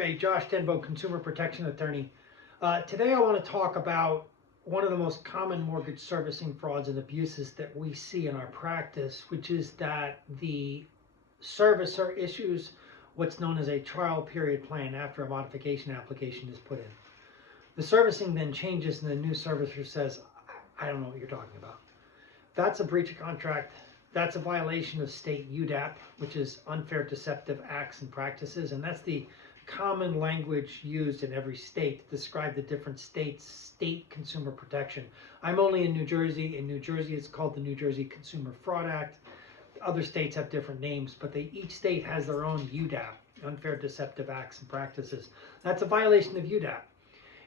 Okay, Josh Denbo, consumer protection attorney. Today I want to talk about one of the most common mortgage servicing frauds and abuses that we see in our practice, which is that the servicer issues what's known as a trial period plan after a modification application is put in. The servicing then changes and the new servicer says, I don't know what you're talking about. That's a breach of contract. That's a violation of state UDAP, which is unfair deceptive acts and practices, and that's the common language used in every state to describe the different states' state consumer protection. I'm only in New Jersey. In New Jersey, it's called the New Jersey Consumer Fraud Act. Other states have different names, but each state has their own UDAP, unfair deceptive acts and practices. That's a violation of UDAP.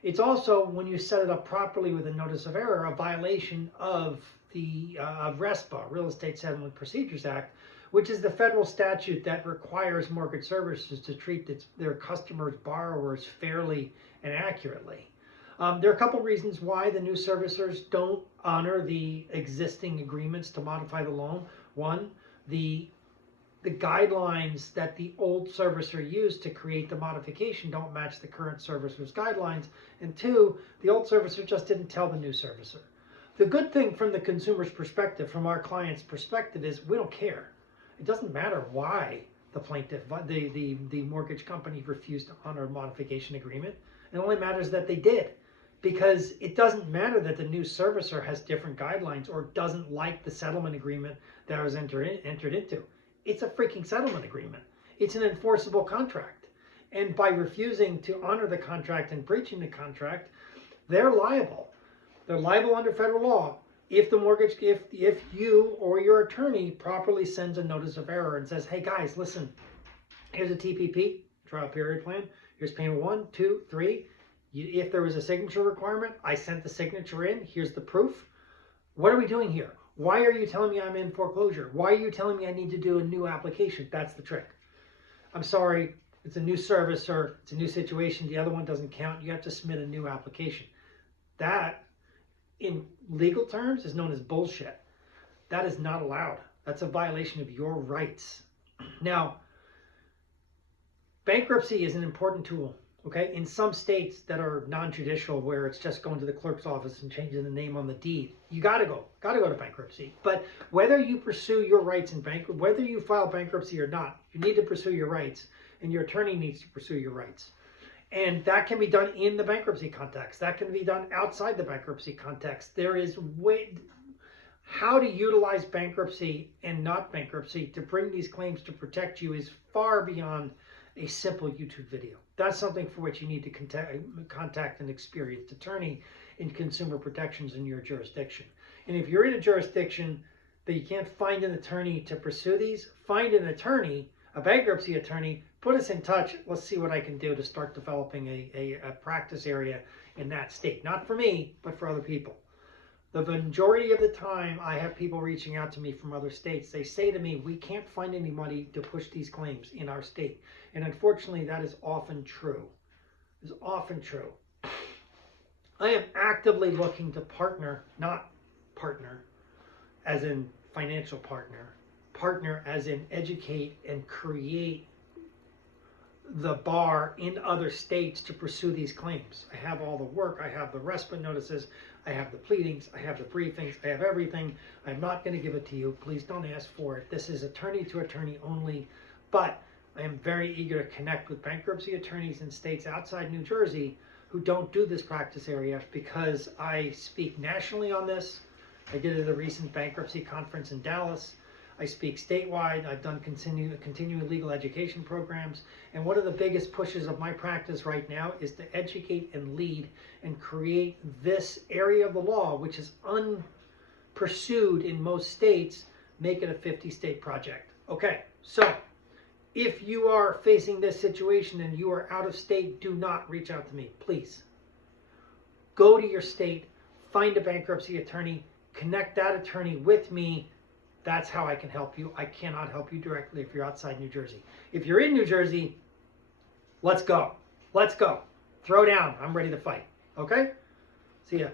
It's also, when you set it up properly with a notice of error, a violation of the RESPA, Real Estate Settlement Procedures Act, which is the federal statute that requires mortgage servicers to treat their customers, borrowers fairly and accurately. There are a couple reasons why the new servicers don't honor the existing agreements to modify the loan. One, the guidelines that the old servicer used to create the modification don't match the current servicer's guidelines. And two, the old servicer just didn't tell the new servicer. The good thing from the consumer's perspective, from our client's perspective, is we don't care. It doesn't matter why the plaintiff, the mortgage company refused to honor a modification agreement. It only matters that they did, because it doesn't matter that the new servicer has different guidelines or doesn't like the settlement agreement that was entered into. It's a freaking settlement agreement. It's an enforceable contract. And by refusing to honor the contract and breaching the contract, they're liable. They're liable under federal law if you or your attorney properly sends a notice of error and says, hey guys, listen, here's a TPP, trial period plan. Here's payment 1, 2, 3. If there was a signature requirement, I sent the signature in. Here's the proof. What are we doing here? Why are you telling me I'm in foreclosure? Why are you telling me I need to do a new application? That's the trick. I'm sorry, it's a new servicer, it's a new situation. The other one doesn't count. You have to submit a new application. That, in legal terms, is known as bullshit. That is not allowed. That's a violation of your rights. Now, bankruptcy is an important tool. Okay, in some states that are non-judicial, where it's just going to the clerk's office and changing the name on the deed, you gotta go to bankruptcy. But whether you pursue your rights in bankruptcy, whether you file bankruptcy or not, you need to pursue your rights, and your attorney needs to pursue your rights. And that can be done in the bankruptcy context. That can be done outside the bankruptcy context. There is how to utilize bankruptcy and not bankruptcy to bring these claims to protect you is far beyond a simple YouTube video. That's something for which you need to contact an experienced attorney in consumer protections in your jurisdiction. And if you're in a jurisdiction that you can't find an attorney to pursue these, find an attorney, a bankruptcy attorney, put us in touch. Let's see what I can do to start developing a practice area in that state. Not for me, but for other people. The majority of the time, I have people reaching out to me from other states. They say to me, we can't find anybody to push these claims in our state. And unfortunately, that is often true. It's often true. I am actively looking to partner, not partner as in financial partner, partner as in educate and create the bar in other states to pursue these claims. I have all the work. I have the RESPA notices. I have the pleadings. I have the briefings. I have everything. I'm not going to give it to you. Please don't ask for it. This is attorney to attorney only. But I am very eager to connect with bankruptcy attorneys in states outside New Jersey who don't do this practice area, because I speak nationally on this. I did it at a recent bankruptcy conference in Dallas. I speak statewide. I've done continuing legal education programs. And one of the biggest pushes of my practice right now is to educate and lead and create this area of the law, which is unpursued in most states, make it a 50-state project. Okay, so if you are facing this situation and you are out of state, do not reach out to me, please. Go to your state, find a bankruptcy attorney, connect that attorney with me. That's how I can help you. I cannot help you directly if you're outside New Jersey. If you're in New Jersey, let's go. Let's go. Throw down. I'm ready to fight. Okay? See ya.